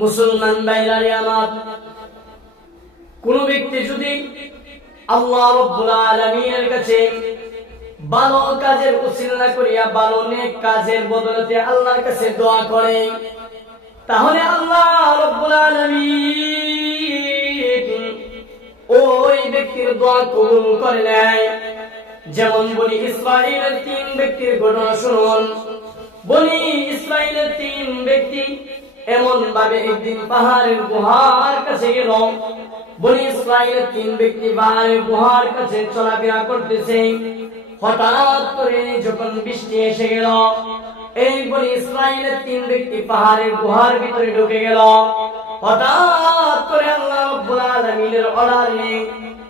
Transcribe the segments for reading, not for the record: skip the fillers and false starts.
মুসলমান ভাইরা আমার, কোন ব্যক্তি যদি আল্লাহ রাব্বুল আলামিনের কাছে ভালো কাজের উসিলা করিয়া ভালো নেক কাজের বদলতে আল্লাহর কাছে দোয়া করে, তাহলে আল্লাহ রাব্বুল আলামিন ওই ব্যক্তির দোয়া কবুল করে নেয়। যেমন বনি ইসরাঈলের 3 ব্যক্তির ঘটনা শুনুন। বনি ইসরাঈলের 3 ব্যক্তি এমন ভাবে একদিন পাহাড়ের গুহার কাছে গেল। বনি ইসরাঈলের 3 ব্যক্তি পাহাড়ের গুহার কাছে চলাফেরা করতেছে। হঠাৎ করে যখন বৃষ্টি এসে গেল, এই বনি ইসরাঈলের 3 ব্যক্তি পাহাড়ের গুহার ভিতরে ঢুকে গেল। হঠাৎ করে আল্লাহ রাব্বুল আলামিনের অর্ডারে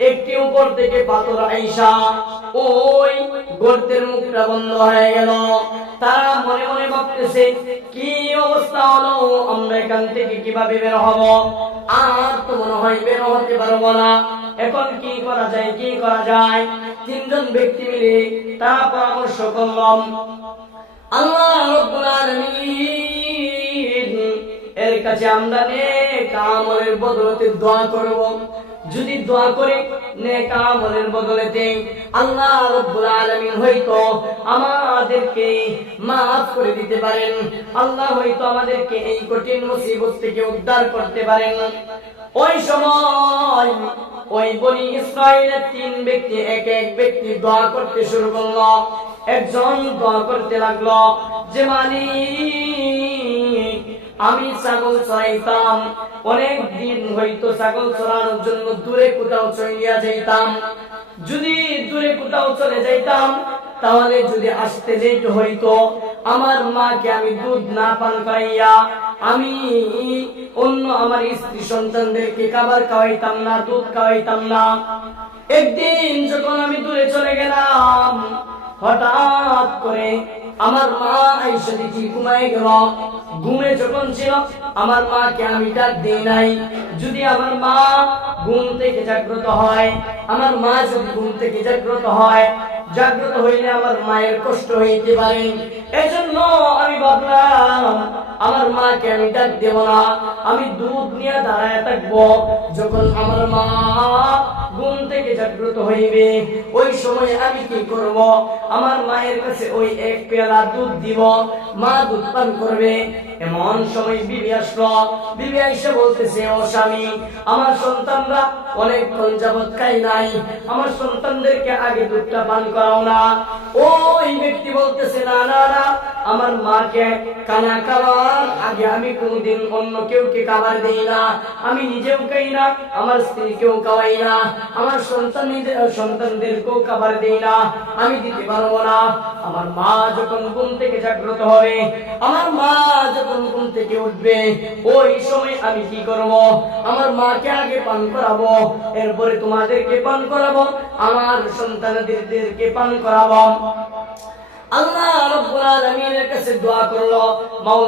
একটি উপর থেকে পাথর আইসা ওই গর্তের মুখটা বন্ধ হয়ে গেল। তারা মনে মনে ভাবতেছে, কি অবস্থা হলো, আমরা এখান থেকে কিভাবে বের হব? আর তো মনে হয় বের হতে পারবো না। এখন কি করা যায়, কি করা যায়? 3 জন ব্যক্তি মিলে তারা পরামর্শ করলাম, আল্লাহ রাব্বুল আলামিন এর কাছে আমরা নেক আমলের বদলতে দোয়া করব। যদি দোয়া করে নেক আমলের বদলতে আল্লাহ রাব্বুল আলামিন হয়তো আমাদেরকে maaf করে দিতে পারেন, আল্লাহ হয়তো আমাদেরকে এই কঠিন মুসিবত থেকে উদ্ধার করতে পারেন। ওই সময় ওই বনি ইসরাঈলের 3 ব্যক্তি এক এক ব্যক্তি দোয়া করতে শুরু করলো। একজন দোয়া করতে লাগলো যে মালিক, আমি ছাগল চড়াইতাম, অনেক দিন হইতো ছাগল চড়ানোর জন্য দূরে কোথাও চলিয়া যাইতাম। যদি দূরে কোথাও চলে যাইতাম, তাহলে যদি আসতে লেট হইতো, আমার মাকে আমি দুধ না পান করাইয়া আমি অন্য আমার স্ত্রী সন্তানদেরকে খাবার খাওয়াইতাম না, দুধ খাওয়াইতাম না। একদিন যখন আমি দূরে চলে গেলাম, হঠাৎ করে আমার মা আইসা দেখি ঘুমায় গেল। ঘুমে যখন ছিল, আমার মাকে আমি ডাক দিই নাই। যদি আমার মা ঘুম থেকে জাগ্রত হয়, আমার মা যদি ঘুম থেকে জাগ্রত হয়, জাগ্রত হইলে আমার মায়ের কষ্ট হইতে পারে। এজন্য আমি ভাবলাম আমার মাকে আমি ডাক দেব না, আমি দুধ নিয়ে দাঁড়ায় থাকবো। যখন আমার মা ঘুম থেকে জাগ্রত হইবে, ওই সময় আমি কি করব? আমার মায়ের কাছে ওই 1 পেয়ালা দুধ দিব, মা দুধ পান করবে। এমন সময় বিবি আসলো। বিবি আইসা বলতেছে, ও স্বামী, আমার সন্তানরা অনেকক্ষণ যাবত খাই নাই, আমার সন্তানদেরকে আগে দুধটা পান করাও না। ওই ব্যক্তি বলতেছে, না না না, আমার মাকে খানা খাওয়ার আগে আমি কোনদিন অন্য কেউকে খাবার দেই না, আমি নিজেও খাই না, আমার স্ত্রীকেও খাওয়াই না, আমার সন্তানদেরকেও খাবার দেই না, আমি দিতে পারবো না। আমার মা যখন ঘুম থেকে জাগ্রত হবে, আমার মা যখন ঘুম থেকে উঠবে, ওই সময় আমি কি করব? আমার মাকে আগে পান করাবো, এরপরে তোমাদেরকে পান করাবো, আমার সন্তানদেরকে পান করাবো। আল্লাহ রাব্বুল আলামিনের কাছে দোয়া করলো, মাওলা